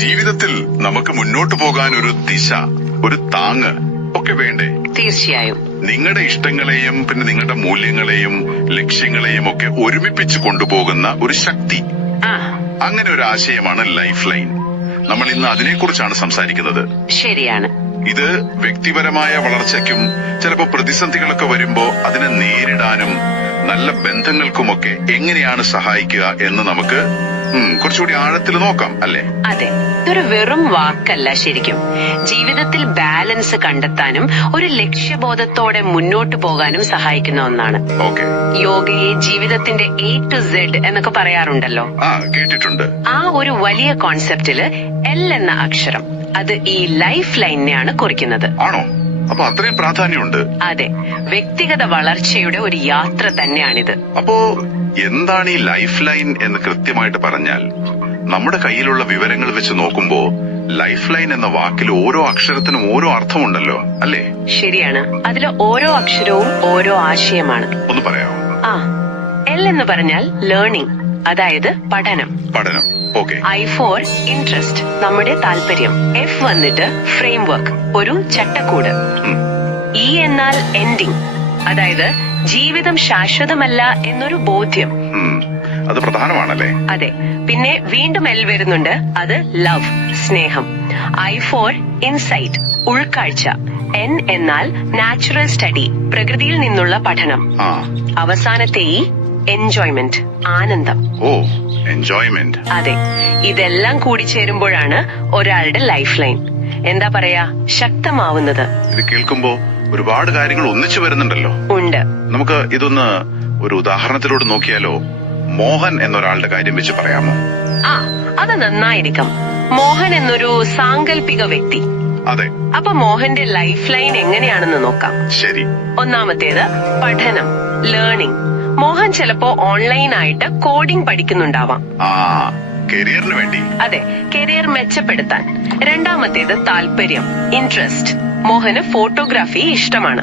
ജീവിതത്തിൽ നമുക്ക് മുന്നോട്ട് പോകാൻ ഒരു ദിശ, ഒരു താങ്ങ് ഒക്കെ വേണ്ടേ? തീർച്ചയായും. നിങ്ങളുടെ ഇഷ്ടങ്ങളെയും പിന്നെ നിങ്ങളുടെ മൂല്യങ്ങളെയും ലക്ഷ്യങ്ങളെയും ഒക്കെ ഒരുമിപ്പിച്ച് കൊണ്ടുപോകുന്ന ഒരു ശക്തി, അങ്ങനെ ഒരു ആശയമാണ് ലൈഫ് ലൈൻ. നമ്മൾ ഇന്ന് അതിനെക്കുറിച്ചാണ് സംസാരിക്കുന്നത്. ശരിയാണ്. ഇത് വ്യക്തിപരമായ വളർച്ചയ്ക്കും ചിലപ്പോ പ്രതിസന്ധികളൊക്കെ വരുമ്പോ അതിനെ നേരിടാനും നല്ല ബന്ധങ്ങൾക്കുമൊക്കെ എങ്ങനെയാണ് സഹായിക്കുക എന്ന് നമുക്ക് കുറച്ചുകൂടി ആഴത്തിൽ നോക്കാം, അല്ലേ? അതെ, ഇതൊരു വെറും വാക്കല്ല. ശരിക്കും ജീവിതത്തിൽ ബാലൻസ് കണ്ടെത്താനും ഒരു ലക്ഷ്യബോധത്തോടെ മുന്നോട്ട് പോകാനും സഹായിക്കുന്ന ഒന്നാണ്. യോഗയെ ജീവിതത്തിന്റെ A to Z എന്നൊക്കെ പറയാറുണ്ടല്ലോ. കേട്ടിട്ടുണ്ട്. ആ ഒരു വലിയ കോൺസെപ്റ്റില് L എന്ന അക്ഷരം, അത് ഈ ലൈഫ് ലൈനെയാണ് കുറിക്കുന്നത്. ആണോ? അപ്പൊ അത്രയും പ്രാധാന്യമുണ്ട്. അതെ, വ്യക്തിഗത വളർച്ചയുടെ ഒരു യാത്ര തന്നെയാണിത്. അപ്പോ എന്താണ് ഈ ലൈഫ് ലൈൻ എന്ന് കൃത്യമായിട്ട് പറഞ്ഞാൽ, നമ്മുടെ കയ്യിലുള്ള വിവരങ്ങൾ വെച്ച് നോക്കുമ്പോ ലൈഫ് ലൈൻ എന്ന വാക്കിൽ ഓരോ അക്ഷരത്തിനും ഓരോ അർത്ഥമുണ്ടല്ലോ, അല്ലേ? ശരിയാണ്. അതിലെ ഓരോ അക്ഷരവും ഓരോ ആശയമാണ്. ഒന്ന് പറയാമോ? L എന്ന് പറഞ്ഞാൽ ലേണിംഗ്, അതായത് പഠനം. I for ഇൻട്രസ്റ്റ്, നമ്മുടെ താല്പര്യം. F വന്നിട്ട് ഫ്രെയിംവർക്ക്, ഒരു ചട്ടക്കൂട്. E എന്നാൽ എൻഡിങ്, അതായത് ജീവിതം ശാശ്വതമല്ല എന്നൊരു ബോധ്യം. അത് പ്രധാനമാണല്ലേ? അതെ. പിന്നെ വീണ്ടും L വരുന്നുണ്ട്, അത് ലവ്, സ്നേഹം. I for ഇൻസൈറ്റ്, ഉൾക്കാഴ്ച. N എന്നാൽ നാച്ചുറൽ സ്റ്റഡി, പ്രകൃതിയിൽ നിന്നുള്ള പഠനം. അവസാനത്തെ E എൻജോയ്മെന്റ്, ആനന്ദം. എൻജോയ്മെന്റ്. അതെ, ഇതെല്ലാം കൂടി ചേരുമ്പോഴാണ് ഒരാളുടെ ലൈഫ് ലൈൻ എന്താ പറയാ ശക്തമാവുന്നത്. ഇത് കേൾക്കുമ്പോ ഒരുപാട് കാര്യങ്ങൾ ഒന്നിച്ചു വരുന്നുണ്ടല്ലോ. ഉണ്ട്. നമുക്ക് ഇതൊന്ന് ഒരു ഉദാഹരണത്തിലൂടെ നോക്കിയാലോ? മോഹൻ എന്നൊരാളുടെ കാര്യം വെച്ച് പറയാമോ? അത് നന്നായിരിക്കും. മോഹൻ എന്നൊരു സാങ്കല്പിക വ്യക്തി. അതെ. അപ്പൊ മോഹന്റെ ലൈഫ് ലൈൻ എങ്ങനെയാണെന്ന് നോക്കാം. ശരി. ഒന്നാമത്തേത് പഠനം, ലേണിംഗ്. മോഹൻ ചിലപ്പോ ഓൺലൈനായിട്ട് കോഡിംഗ് പഠിക്കുന്നുണ്ടാവാം. കരിയറിന് വേണ്ടി. അതെ, കരിയർ മെച്ചപ്പെടുത്താൻ. രണ്ടാമത്തേത് താല്പര്യം, ഇൻട്രസ്റ്റ്. മോഹന് ഫോട്ടോഗ്രാഫി ഇഷ്ടമാണ്.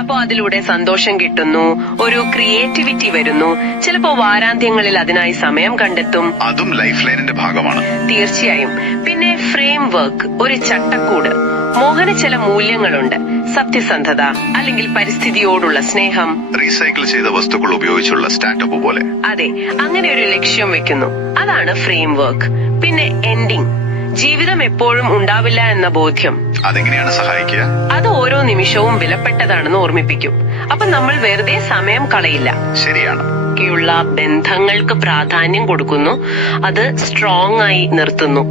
അപ്പോ അതിലൂടെ സന്തോഷം കിട്ടുന്നു, ഒരു ക്രിയേറ്റിവിറ്റി വരുന്നു. ചിലപ്പോ വാരാന്ത്യങ്ങളിൽ അതിനായി സമയം കണ്ടെത്തും. അതും ലൈഫ് ലൈനിന്റെ ഭാഗമാണ്. തീർച്ചയായും. പിന്നെ ഫ്രെയിം വർക്ക്, ഒരു ചട്ടക്കൂട്. മോഹന് ചില മൂല്യങ്ങളുണ്ട്, സത്യസന്ധത, അല്ലെങ്കിൽ പരിസ്ഥിതിയോടുള്ള സ്നേഹം. റീസൈക്കിൾ ചെയ്ത വസ്തുക്കൾ ഉപയോഗിച്ചുള്ള സ്റ്റാർട്ടപ്പ് പോലെ. അതെ, അങ്ങനെ ഒരു ലക്ഷ്യം വെക്കുന്നു. അതാണ് ഫ്രെയിം വർക്ക്. പിന്നെ എൻഡിങ്, ജീവിതം എപ്പോഴും ഉണ്ടാവില്ല എന്ന ബോധ്യം. അതെങ്ങനെയാണ് സഹായിക്കുക? അത് ഓരോ നിമിഷവും വിലപ്പെട്ടതാണെന്ന് ഓർമ്മിപ്പിക്കും. അപ്പൊ നമ്മൾ വെറുതെ സമയം കളയില്ല. ശരിയാണ്. ുള്ള ബന്ധങ്ങൾക്ക് പ്രാധാന്യം കൊടുക്കുന്നു, അത് സ്ട്രോങ് ആയി നിർത്തുന്നു.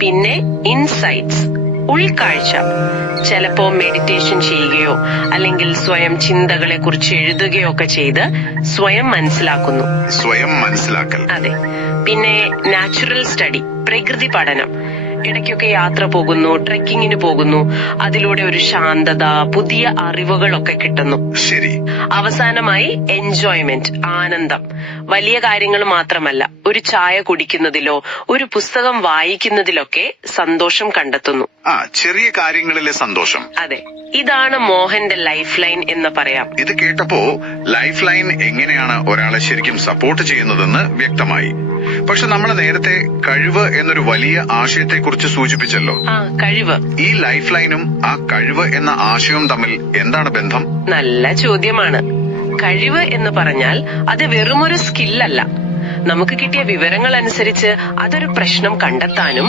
പിന്നെ ഇൻസൈറ്റ്സ്, ഉൾക്കാഴ്ച. ചിലപ്പോ മെഡിറ്റേഷൻ ചെയ്യുകയോ അല്ലെങ്കിൽ സ്വയം ചിന്തകളെ കുറിച്ച് എഴുതുകയോ ഒക്കെ ചെയ്ത് സ്വയം മനസ്സിലാക്കുന്നു. സ്വയം മനസ്സിലാക്കൽ. അതെ. പിന്നെ നാച്ചുറൽ സ്റ്റഡി, പ്രകൃതി പഠനം. ഇടയ്ക്കൊക്കെ യാത്ര പോകുന്നു, ട്രെക്കിങ്ങിന് പോകുന്നു. അതിലൂടെ ഒരു ശാന്തത, പുതിയ അറിവുകളൊക്കെ കിട്ടുന്നു. ശരി. അവസാനമായി എൻജോയ്മെന്റ്, ആനന്ദം. വലിയ കാര്യങ്ങൾ മാത്രമല്ല, ഒരു ചായ കുടിക്കുന്നതിലോ ഒരു പുസ്തകം വായിക്കുന്നതിലൊക്കെ സന്തോഷം കണ്ടെത്തുന്നു. ചെറിയ കാര്യങ്ങളിലെ സന്തോഷം. അതെ, ഇതാണ് മോഹന്റെ ലൈഫ് ലൈൻ എന്ന് പറയാം. ഇത് കേട്ടപ്പോ ലൈഫ് ലൈൻ എങ്ങനെയാണ് ഒരാളെ ശരിക്കും സപ്പോർട്ട് ചെയ്യുന്നതെന്ന് വ്യക്തമായി. പക്ഷെ നമ്മൾ നേരത്തെ കഴിവ് എന്നൊരു വലിയ ആശയത്തെക്കുറിച്ച് സൂചിപ്പിച്ചല്ലോ. കഴിവ്. ഈ ലൈഫ് ലൈനും ആ കഴിവ് എന്ന ആശയവും തമ്മിൽ എന്താണ് ബന്ധം? നല്ല ചോദ്യമാണ്. കഴിവ് എന്ന് പറഞ്ഞാൽ അത് വെറുമൊരു സ്കില്ലല്ല. നമുക്ക് കിട്ടിയ വിവരങ്ങൾ അനുസരിച്ച് അതൊരു പ്രശ്നം കണ്ടെത്താനും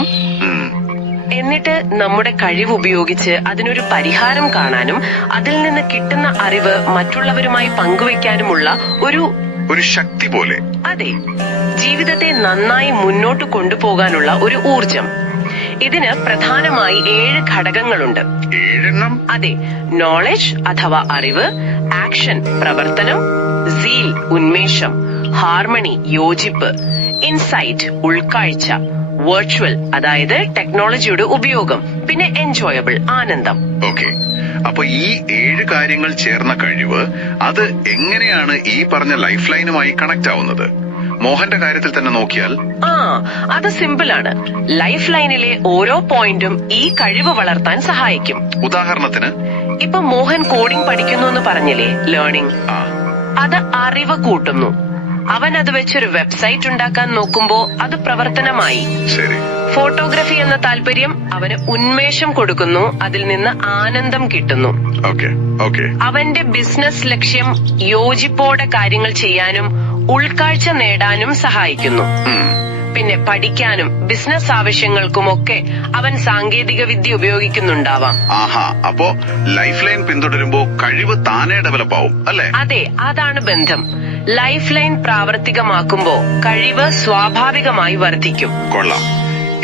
എന്നിട്ട് നമ്മുടെ കഴിവ് ഉപയോഗിച്ച് അതിനൊരു പരിഹാരം കാണാനും അതിൽ നിന്ന് കിട്ടുന്ന അറിവ് മറ്റുള്ളവരുമായി പങ്കുവെക്കാനുമുള്ള ഒരു ശക്തി പോലെ. അതെ, ജീവിതത്തെ നന്നായി മുന്നോട്ട് കൊണ്ടുപോകാനുള്ള ഒരു ഊർജം. ഇതിന് പ്രധാനമായി 7 ഘടകങ്ങളുണ്ട്. 7 അതെ. നോളജ് അഥവാ അറിവ്, ആക്ഷൻ പ്രവർത്തനം, സീൽ ഉന്മേഷം, ഹാർമണി യോജിപ്പ്, ഇൻസൈറ്റ് ഉൾക്കാഴ്ച, വെർച്വൽ അതായത് ടെക്നോളജിയുടെ ഉപയോഗം, പിന്നെ എൻജോയബിൾ ആനന്ദം. അപ്പൊ ഈ 7 കാര്യങ്ങൾ ചേർന്ന കഴിവ് അത് എങ്ങനെയാണ് ഈ പറഞ്ഞ ലൈഫ് ലൈനുമായി കണക്ട് ആവുന്നത്? മോഹന്റെ കാര്യത്തിൽ തന്നെ നോക്കിയാൽ അത് സിമ്പിൾ ആണ്. ലൈഫ് ലൈനിലെ ഓരോ പോയിന്റും ഈ കഴിവ് വളർത്താൻ സഹായിക്കും. ഉദാഹരണത്തിന് ഇപ്പൊ മോഹൻ കോഡിംഗ് പഠിക്കുന്നു എന്ന് പറഞ്ഞില്ലേ, ലേണിംഗ്. അത് അറിവ് കൂട്ടുന്നു. അവൻ അത് വെച്ചൊരു വെബ്സൈറ്റ് ഉണ്ടാക്കാൻ നോക്കുമ്പോ അത് പ്രവർത്തനമായി. ഫോട്ടോഗ്രഫി എന്ന താല്പര്യം അവന് ഉന്മേഷം കൊടുക്കുന്നു, അതിൽ നിന്ന് ആനന്ദം കിട്ടുന്നു. അവന്റെ ബിസിനസ് ലക്ഷ്യം യോജിപ്പോടെ കാര്യങ്ങൾ ചെയ്യാനും ഉൾക്കാഴ്ച നേടാനും സഹായിക്കുന്നു. പിന്നെ പഠിക്കാനും ബിസിനസ് ആവശ്യങ്ങൾക്കുമൊക്കെ അവൻ സാങ്കേതിക വിദ്യ ഉപയോഗിക്കുന്നുണ്ടാവാം. അപ്പോ ലൈഫ് ലൈൻ പിന്തുടരുമ്പോ കഴിവ് താനേ ഡെവലപ്പ് ആവും അല്ലേ? അതെ, അതാണ് ബന്ധം. ലൈഫ് ലൈൻ പ്രാവർത്തികമാക്കുമ്പോ കഴിവ് സ്വാഭാവികമായി വർദ്ധിക്കും. കൊള്ളാം,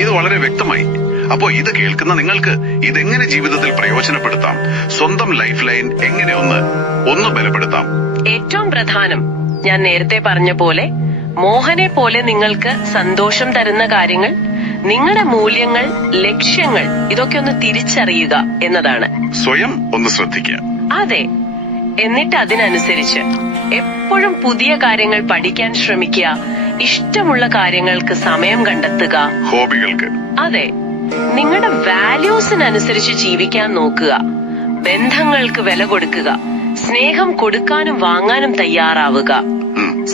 ഇത് വളരെ വ്യക്തമായി. അപ്പോ ഇത് കേൾക്കുന്ന നിങ്ങൾക്ക് ഇതെങ്ങനെ ജീവിതത്തിൽ പ്രയോജനപ്പെടുത്താം? സ്വന്തം ലൈഫ് ലൈൻ എങ്ങനെ ഒന്ന് ബലപ്പെടുത്താം? ഏറ്റവും പ്രധാനം, ഞാൻ നേരത്തെ പറഞ്ഞ പോലെ, മോഹനെ പോലെ നിങ്ങൾക്ക് സന്തോഷം തരുന്ന കാര്യങ്ങൾ, നിങ്ങളുടെ മൂല്യങ്ങൾ, ലക്ഷ്യങ്ങൾ, ഇതൊക്കെ ഒന്ന് തിരിച്ചറിയുക എന്നതാണ്. സ്വയം ഒന്ന് ശ്രദ്ധിക്കുക. അതെ, എന്നിട്ട് അതിനനുസരിച്ച് എപ്പോഴും പുതിയ കാര്യങ്ങൾ പഠിക്കാൻ ശ്രമിക്കുക. ഇഷ്ടമുള്ള കാര്യങ്ങൾക്ക് സമയം കണ്ടെത്തുക. ഹോബികൾക്ക്. അതെ, നിങ്ങളുടെ വാല്യൂസിനനുസരിച്ച് ജീവിക്കാൻ നോക്കുക. ബന്ധങ്ങൾക്ക് വില കൊടുക്കുക. സ്നേഹം കൊടുക്കാനും വാങ്ങാനും തയ്യാറാവുക.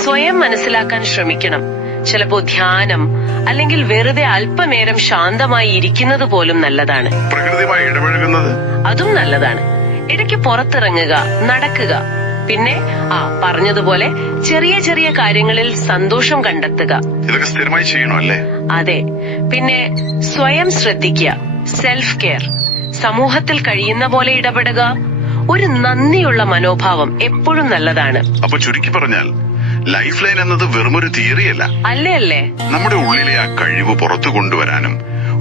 സ്വയം മനസ്സിലാക്കാൻ ശ്രമിക്കണം. ചിലപ്പോ ധ്യാനം അല്ലെങ്കിൽ വെറുതെ അല്പനേരം ശാന്തമായി ഇരിക്കുന്നത് പോലും നല്ലതാണ്. പ്രകൃതിയുമായി ഇടപഴകുന്നത് അതും നല്ലതാണ്. ഇടയ്ക്ക് പുറത്തിറങ്ങുക, നടക്കുക. പിന്നെ പറഞ്ഞതുപോലെ ചെറിയ ചെറിയ കാര്യങ്ങളിൽ സന്തോഷം കണ്ടെത്തുക. ഇതൊക്കെ സ്ഥിരമായി ചെയ്യണോ അല്ലേ? അതെ. പിന്നെ സ്വയം ശ്രദ്ധിക്കുക, സെൽഫ് കെയർ. സമൂഹത്തിൽ കഴിയുന്ന പോലെ ഇടപെടുക. ഒരു നന്ദിയുള്ള മനോഭാവം എപ്പോഴും നല്ലതാണ്. അപ്പൊ ചുരുക്കി പറഞ്ഞാൽ ലൈഫ് ലൈൻ എന്നത് വെറുമൊരു തിയറിയല്ല. അല്ലേ? നമ്മുടെ ഉള്ളിലെ ആ കഴിവ് പുറത്തു കൊണ്ടുവരാനും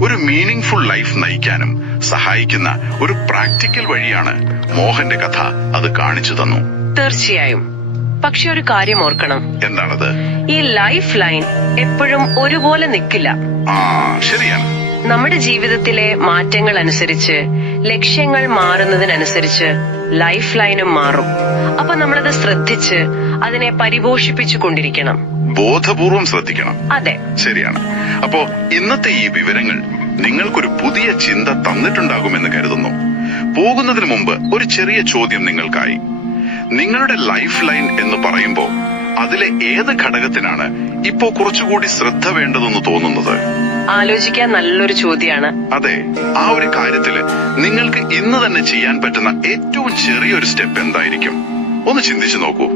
ഒരു മീനിങ് ഫുൾ ലൈഫ് നയിക്കാനും സഹായിക്കുന്ന ഒരു പ്രാക്ടിക്കൽ വഴിയാണ് മോഹന്റെ കഥ. അത് കാണിച്ചു തന്നു. തീർച്ചയായും. പക്ഷെ ഒരു കാര്യം ഓർക്കണം. എന്താണത്? ഈ ലൈഫ് ലൈൻ എപ്പോഴും ഒരുപോലെ നിൽക്കില്ല. ശരിയാണ്. നമ്മുടെ ജീവിതത്തിലെ മാറ്റങ്ങൾ അനുസരിച്ച്, ലക്ഷ്യങ്ങൾ മാറുന്നതിനനുസരിച്ച് ലൈഫ് ലൈനും മാറും. അപ്പൊ നമ്മളത് ശ്രദ്ധിച്ച് അതിനെ പരിപോഷിപ്പിച്ചു കൊണ്ടിരിക്കണം. ബോധപൂർവം ശ്രദ്ധിക്കണം. അതെ, ശരിയാണ്. അപ്പോ ഇന്നത്തെ ഈ വിവരങ്ങൾ നിങ്ങൾക്കൊരു പുതിയ ചിന്ത തന്നിട്ടുണ്ടാകുമെന്ന് കരുതുന്നു. പോകുന്നതിന് മുമ്പ് ഒരു ചെറിയ ചോദ്യം നിങ്ങൾക്കായി. നിങ്ങളുടെ ലൈഫ് ലൈൻ എന്ന് പറയുമ്പോ അതിലെ ഏത് ഘടകത്തിനാണ് ഇപ്പോ കുറച്ചുകൂടി ശ്രദ്ധ വേണ്ടതെന്ന് തോന്നുന്നത്? ആലോചിക്കാൻ നല്ലൊരു ചോദ്യമാണ്. അതെ, ആ ഒരു കാര്യത്തില് നിങ്ങൾക്ക് ഇന്ന് തന്നെ ചെയ്യാൻ പറ്റുന്ന ഏറ്റവും ചെറിയൊരു സ്റ്റെപ്പ് എന്തായിരിക്കും? ഒന്ന് ചിന്തിച്ചു നോക്കൂ.